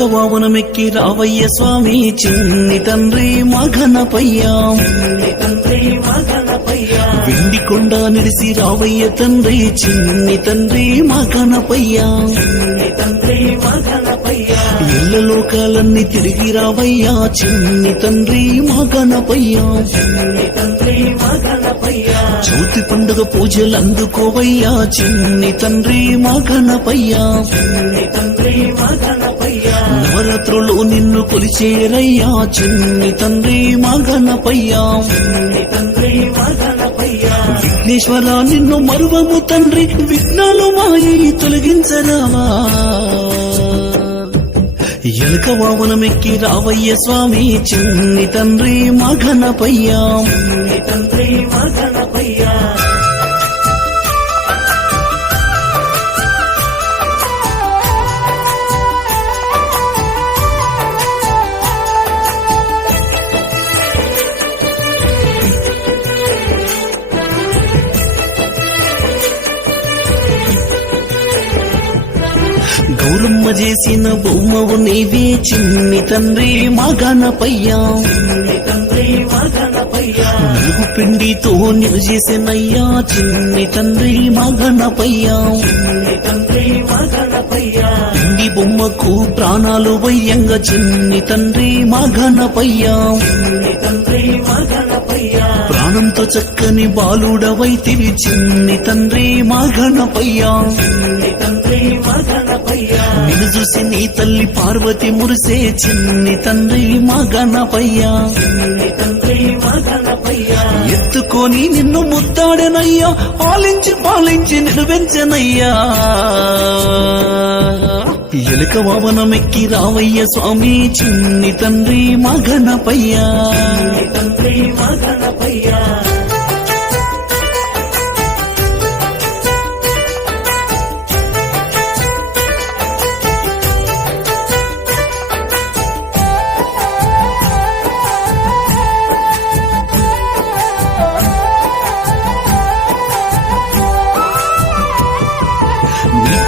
ఎలక వావనమెక్కి రావయ్య స్వామి చిన్ని తండ్రి మా గణపయ్యా వెండి కొండ నిడిసి రావయ్య తండ్రి చిన్ని తండ్రి మా గణపయ్యా ఎల్ల లోకాలన్నీ తిరిగి రావయ్యా చిన్ని తండ్రి మా గణపయ్యా జ్యోతి పండుగ పూజలు అందుకోవయ్యా చిన్ని తండ్రి మా గణపయ్యా నవరాత్రులు నిన్ను కొలిచేరయ్యా చిన్ని తండ్రి మా గణపయ్యా విఘ్నేశ్వర నిన్ను మరువము తండ్రి విఘ్నాలు మాయి తొలగించరావా ఎలక వావనమెక్కి రావయ్య స్వామి చిన్ని తండ్రి మా గణపయ్యా గౌరమ్మ చేసిన బొమ్మవు నీవే చిన్ని తండ్రి మా గణపయ్యా నలుగు పిండితో నీవు చేసినయ్యా చిన్ని తండ్రి మా గణపయ్యా పిండి బొమ్మకు ప్రాణాలు వయ్యంగా చిన్ని తండ్రి మా గణపయ్యా ప్రాణంతో చక్కని బాలుడవైతివి చిన్ని తండ్రి మా గణపయ్యా నిన్ను చూసి నీ తల్లి పార్వతి మురిసే చిన్ని తండ్రి మా గణపయ్యా ఎత్తుకొని నిన్ను ముద్దాడనయ్యా పాలించి పాలించి నిలువెంచనయ్యా ఎలుక వావనమెక్కి రావయ్య స్వామి చిన్ని తండ్రి మా గణపయ్యా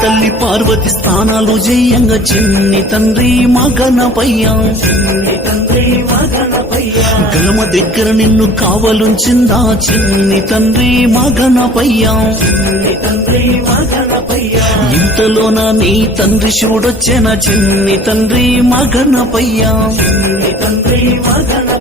తల్లి పార్వతి స్థానాలు జయంగా చిన్ని తండ్రి మా గణపయ్యా గలమ దగ్గర నిన్ను కావలుంచిందా చిన్ని తండ్రి మా గణపయ్యా ఇంతలోన నీ తండ్రి శివుడొచ్చెన చిన్ని తండ్రి మా గణపయ్యా